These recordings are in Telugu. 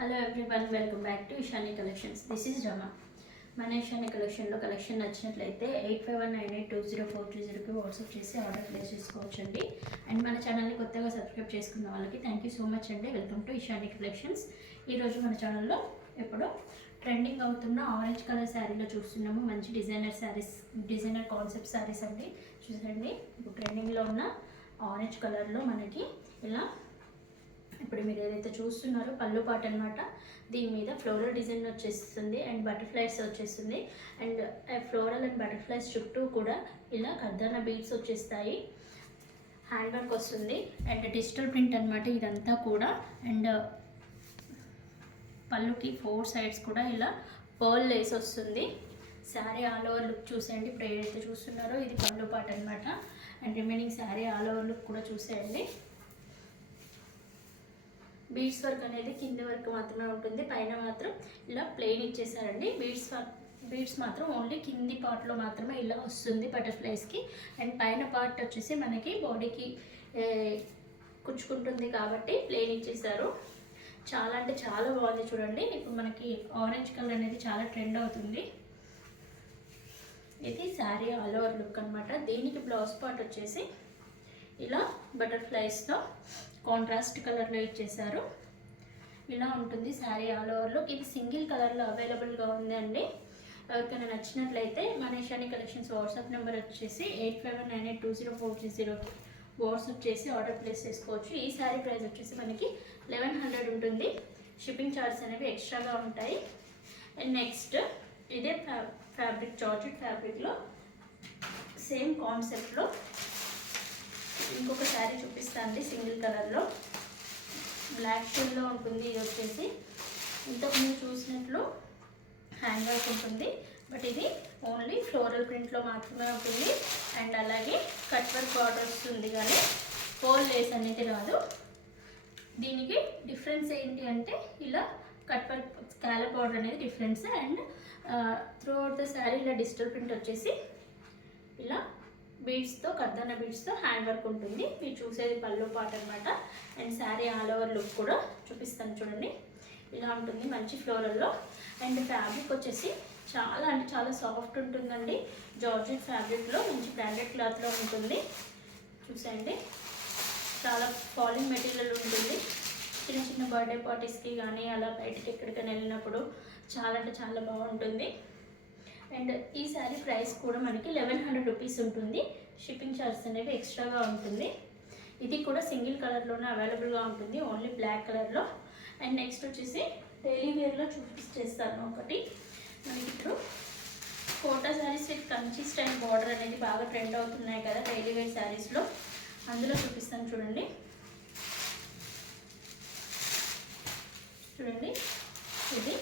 Hello everyone, welcome back to Ishani collections. This is Rama. మన ఇషాని కలెక్షన్లో కలెక్షన్ నచ్చినట్లయితే 8519820430కి వాట్సాప్ చేసి ఆర్డర్ ప్లేస్ చేసుకోవచ్చండి. అండ్ మన ఛానల్ని కొత్తగా సబ్స్క్రైబ్ చేసుకున్న వాళ్ళకి థ్యాంక్ యూ సో మచ్ అండి. Welcome to Ishani collections. ఈరోజు మన ఛానల్లో ఎప్పుడో ట్రెండింగ్ అవుతున్న ఆరెంజ్ కలర్ శారీలో చూస్తున్నాము. మంచి డిజైనర్ కాన్సెప్ట్ శారీస్ అండి. చూడండి, ఇప్పుడు ట్రెండింగ్లో ఉన్న ఆరెంజ్ కలర్లో మనకి ఇలా ఇప్పుడు మీరు ఏదైతే చూస్తున్నారో పళ్ళు పాట అనమాట. దీని మీద ఫ్లోరల్ డిజైన్ వచ్చేస్తుంది అండ్ బటర్ఫ్లైస్ వచ్చేస్తుంది. అండ్ ఫ్లోరల్ అండ్ బటర్ఫ్లైస్ చుట్టూ కూడా ఇలా కర్దానా బీడ్స్ వచ్చేస్తాయి. హ్యాండ్ వర్క్ వస్తుంది అండ్ డిజిటల్ ప్రింట్ అనమాట ఇదంతా కూడా. అండ్ పళ్ళుకి 4 సైడ్స్ కూడా ఇలా పర్ల్ లేస్ వస్తుంది. శారీ ఆల్ ఓవర్ లుక్ చూసేయండి. ఇప్పుడు ఏదైతే చూస్తున్నారో ఇది పళ్ళు పాట అనమాట. And remaining sari all over look కూడా చూసేయండి. బీడ్స్ వర్క్ అనేది కింద వరకు మాత్రమే ఉంటుంది, పైన మాత్రం ఇలా ప్లెయిన్ ఇచ్చేసారండి. బీడ్స్ మాత్రం ఓన్లీ కింది పార్ట్లో మాత్రమే ఇలా వస్తుంది బటర్ఫ్లైస్కి. అండ్ పైన పార్ట్ వచ్చేసి మనకి బాడీకి కుచ్చుకుంటుంది కాబట్టి ప్లెయిన్ ఇచ్చేసారు. చాలా అంటే చాలా బాగుంది చూడండి. ఇప్పుడు మనకి ఆరెంజ్ కలర్ అనేది చాలా ట్రెండ్ అవుతుంది. ఇది శారీ ఆల్ ఓవర్ లుక్ అనమాట. దీనికి బ్లౌజ్ పార్ట్ వచ్చేసి ఇలా బటర్ఫ్లైస్తో కాంట్రాస్ట్ కలర్లో ఇచ్చేసారు. ఇలా ఉంటుంది శారీ ఆల్ ఓవర్లో. ఇది సింగిల్ కలర్లో అవైలబుల్గా ఉంది అండి. ఎవరికైనా నచ్చినట్లయితే మన ఇషాని కలెక్షన్స్ వాట్సాప్ నెంబర్ వచ్చేసి 8519820430కి వాట్సాప్ చేసి ఆర్డర్ ప్లేస్ చేసుకోవచ్చు. ఈ శారీ ప్రైస్ వచ్చేసి మనకి 1100 ఉంటుంది. షిప్పింగ్ ఛార్జెస్ అనేవి ఎక్స్ట్రాగా ఉంటాయి. అండ్ నెక్స్ట్ ఇదే ఫ్యాబ్రిక్ జార్జెట్ ఫ్యాబ్రిక్లో సేమ్ కాన్సెప్ట్లో ఇంకొక శారీ చూపిస్తాను. సింగిల్ కలర్లో బ్లాక్ షేడ్లో ఉంటుంది. ఇది వచ్చేసి ఇంతకుముందు చూసినట్లు హ్యాండ్ వర్క్ ఉంటుంది, బట్ ఇది ఓన్లీ ఫ్లోరల్ ప్రింట్లో మాత్రమే ఉంటుంది. అండ్ అలాగే కట్ వర్క్ బార్డర్ వస్తుంది కానీ పోల్ లేస్ అనేది రాదు. దీనికి డిఫరెన్స్ ఏంటి అంటే ఇలా కట్ వర్క్ స్కాలప్ బార్డర్ అనేది difference. And through out the sari ఇలా డిజిటల్ ప్రింట్ వచ్చేసి ఇలా బీడ్స్తో కర్దానా బీడ్స్తో హ్యాండ్ వర్క్ ఉంటుంది. మీరు చూసేది పళ్ళు పాట అనమాట. And sari all over look కూడా చూపిస్తాను చూడండి. ఇలా ఉంటుంది మంచి ఫ్లోరల్లో. అండ్ ఫ్యాబ్రిక్ వచ్చేసి చాలా అంటే చాలా సాఫ్ట్ ఉంటుందండి. జార్జెట్ ఫ్యాబ్రిక్లో మంచి బ్రాండెడ్ క్లాత్లో ఉంటుంది. చూసేయండి, చాలా ఫాలింగ్ మెటీరియల్ ఉంటుంది. చిన్న చిన్న బర్త్డే పార్టీస్కి కానీ అలా బయటకి ఎక్కడికైనా వెళ్ళినప్పుడు చాలా అంటే చాలా బాగుంటుంది. అండ్ ఈ శారీ ప్రైస్ కూడా మనకి 1100 రూపీస్ ఉంటుంది. షిప్పింగ్ ఛార్జెస్ అనేవి ఎక్స్ట్రాగా ఉంటుంది. ఇది కూడా సింగిల్ కలర్లోనే అవైలబుల్గా ఉంటుంది, ఓన్లీ బ్లాక్ కలర్లో. అండ్ నెక్స్ట్ వచ్చేసి డైలీ వేర్లో చూపిస్తాను ఒకటి. మనకి ఇప్పుడు Kota saris with Kanchi style border అనేది బాగా ట్రెండ్ అవుతున్నాయి కదా డైలీ వేర్ శారీస్లో. అందులో చూపిస్తాను చూడండి. ఇది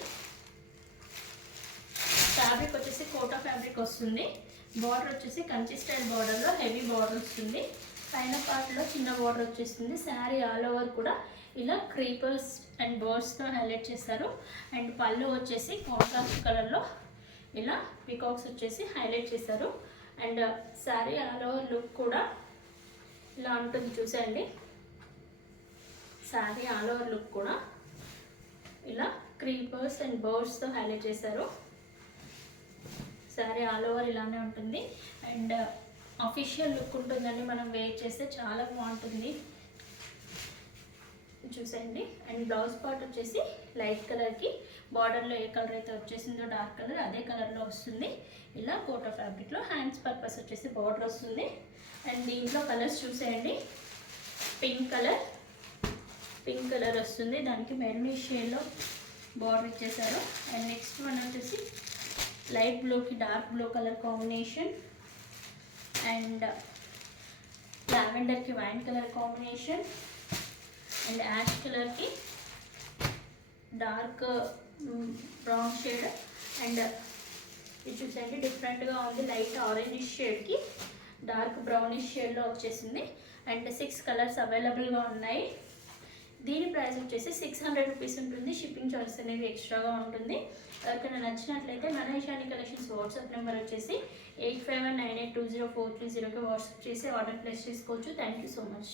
ఫ్యాబ్రిక్ వచ్చేసి కోటా ఫ్యాబ్రిక్ వస్తుంది. బార్డర్ వచ్చేసి కంచి స్టైల్ బార్డర్లో హెవీ బార్డర్ వస్తుంది. పైన పార్ట్లో చిన్న బార్డర్ వచ్చేస్తుంది. శారీ ఆల్ ఓవర్ కూడా ఇలా క్రీపర్స్ అండ్ బర్డ్స్తో హైలైట్ చేస్తారు. అండ్ పళ్ళు వచ్చేసి కాంట్రాస్ట్ కలర్లో ఇలా పీకాక్స్ వచ్చేసి హైలైట్ చేశారు. And sari all over look కూడా ఇలా ఉంటుంది చూసేయండి. శారీ ఆల్ ఓవర్ లుక్ కూడా ఇలా క్రీపర్స్ అండ్ బర్డ్స్తో హైలైట్ చేశారు. శారీ ఆల్ ఓవర్ ఇలానే ఉంటుంది. అండ్ అఫీషియల్ లుక్ ఉంటుందండి. మనం వేర్ చేస్తే చాలా బాగుంటుంది చూసేయండి. అండ్ బ్లౌజ్ పార్ట్ వచ్చేసి లైట్ కలర్కి బార్డర్లో ఏ కలర్ అయితే వచ్చేసిందో డార్క్ కలర్ అదే కలర్లో వస్తుంది. ఇలా కోటా ఫ్యాబ్రిక్లో హ్యాండ్స్ పర్పస్ వచ్చేసి బార్డర్ వస్తుంది. అండ్ దీంట్లో కలర్స్ చూసేయండి. పింక్ కలర్ వస్తుంది, దానికి మెరూన్ షేడ్లో బార్డర్ ఇచ్చేసారు. అండ్ నెక్స్ట్ వన్ వచ్చేసి లైట్ బ్లూకి dark blue colour combination. And లావెండర్కి wine colour combination. And ash కలర్కి డార్క్ బ్రౌన్ షేడ్. అండ్ ఇది చూసండి డిఫరెంట్గా ఉంది. లైట్ ఆరెంజ్ షేడ్కి డార్క్ బ్రౌనిష్ షేడ్లో వచ్చేసింది. అండ్ 6 కలర్స్ అవైలబుల్గా ఉన్నాయి. దీని ప్రైస్ వచ్చేసి 600 రూపీస్ ఉంటుంది. షిప్పింగ్ ఛార్జెస్ అనేవి ఎక్స్ట్రాగా ఉంటుంది. ఎవరికైనా నచ్చినట్లయితే మన ఇషాని కలెక్షన్స్ వాట్సాప్ నెంబర్ వచ్చేసి 8519820430కి వాట్సాప్ చేసి ఆర్డర్ ప్లేస్ చేసుకోవచ్చు. Thank you so much.